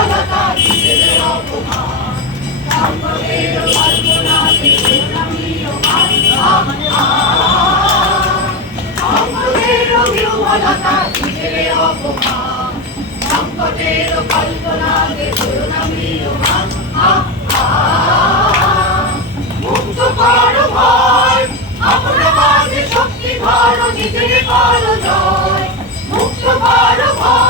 বিহ্বলতা নিজেদের অপমান সংকটের কল্পনাতে শিরোনামীয় সংকটের বিহ্বলতা নিজেদের অপমান সংকটের কল্পনাতে শিরোনামীয় মুক্ত করো ভয় আপনা মাঝে শক্তি ভরো নিজের করো জয় মুক্ত করো ভয়